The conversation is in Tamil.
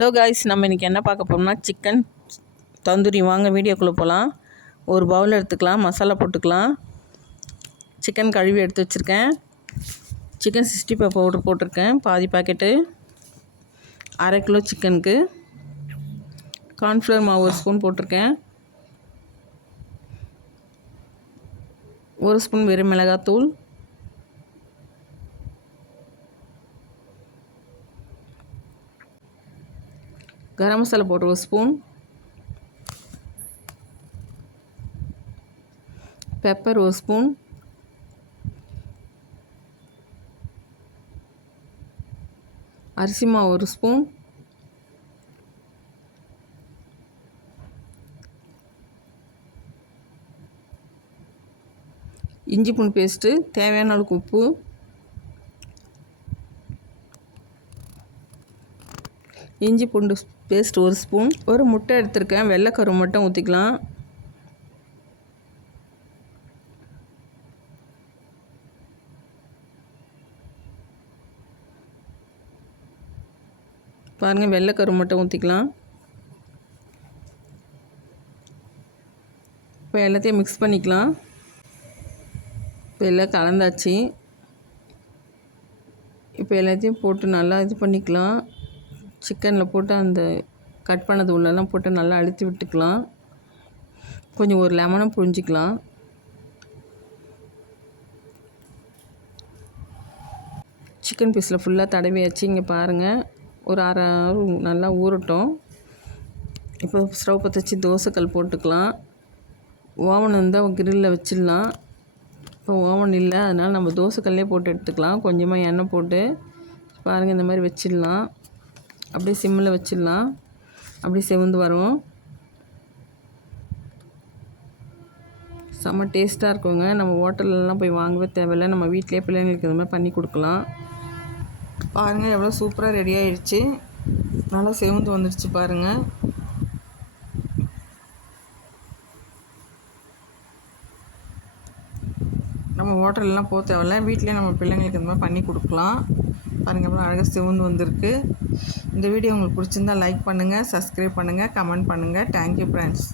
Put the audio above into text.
ஹலோ காய்ஸ், நம்ம இன்றைக்கி என்ன பார்க்க போகிறோம்னா சிக்கன் தந்தூரி. வாங்க வீடியோக்குள்ளே போகலாம். ஒரு பவுல் எடுத்துக்கலாம், மசாலா போட்டுக்கலாம். சிக்கன் கழுவி எடுத்து வச்சுருக்கேன். சிக்கன் 65 பவுடர் போட்டிருக்கேன், பாதி பாக்கெட்டு. அரை கிலோ சிக்கனுக்கு கார்ன்ஃப்ளவர் மாவு 1 ஸ்பூன் போட்டிருக்கேன். 1 ஸ்பூன் வெறும் மிளகாத்தூள், garam masala powder 1 spoon, pepper 1 spoon, அரிசி மாவு 1 ஸ்பூன், இஞ்சி பூண்டு பேஸ்ட்டு, தேவையான அளவுக்கு உப்பு, இஞ்சி பூண்டு பேஸ்ட் 1 ஸ்பூன், ஒரு முட்டை எடுத்திருக்கேன். வெள்ளைக்கரு மட்டும் ஊற்றிக்கலாம். பாருங்கள், வெள்ளைக்கரு மட்டும் ஊற்றிக்கலாம். இப்போ எல்லாத்தையும் மிக்ஸ் பண்ணிக்கலாம். இப்போ எல்லாம் கலந்தாச்சு. இப்போ எல்லாத்தையும் போட்டு நல்லா இது பண்ணிக்கலாம். சிக்கனில் போட்டு அந்த கட் பண்ணது உள்ளெல்லாம் போட்டு நல்லா அழுத்தி விட்டுக்கலாம். கொஞ்சம் ஒரு லெமனும் புழிஞ்சிக்கலாம். சிக்கன் பீஸில் ஃபுல்லாக தடவியாச்சு. இங்கே பாருங்கள், ஒரு அரை hour நல்லா ஊறட்டும். இப்போ ஸ்டவ் பற்ற வச்சு தோசைக்கல் போட்டுக்கலாம். ஓவன் இருந்தால் கிரில்லில் வச்சிடலாம். இப்போ ஓவன் இல்லை, அதனால் நம்ம தோசைக்கல்லே போட்டு எடுத்துக்கலாம். கொஞ்சமாக எண்ணெய் போட்டு பாருங்கள், இந்த மாதிரி வச்சிடலாம். அப்படியே சிம்மில் வச்சிடலாம். அப்படியே செவந்து வரும். செம்ம டேஸ்ட்டாக இருக்குங்க. நம்ம ஹோட்டல்லலாம் போய் வாங்கவே தேவையில்லை. நம்ம வீட்டிலே பிள்ளைங்களுக்கு இந்த மாதிரி பண்ணி கொடுக்கலாம். பாருங்கள், எவ்வளோ சூப்பராக ரெடி ஆகிடுச்சு. நல்லா செவந்து வந்துடுச்சு பாருங்கள். நம்ம ஹோட்டல்லாம் போக தேவையில்லை, வீட்டிலே நம்ம பிள்ளைங்களுக்கு இந்த மாதிரி பண்ணி கொடுக்கலாம். பாருங்கள், எவ்வளோ அழகாக சிவந்து வந்திருக்கு. இந்த வீடியோ உங்களுக்கு பிடிச்சிருந்தால் லைக் பண்ணுங்கள், சப்ஸ்கிரைப் பண்ணுங்கள், கமெண்ட் பண்ணுங்கள். Thank you friends.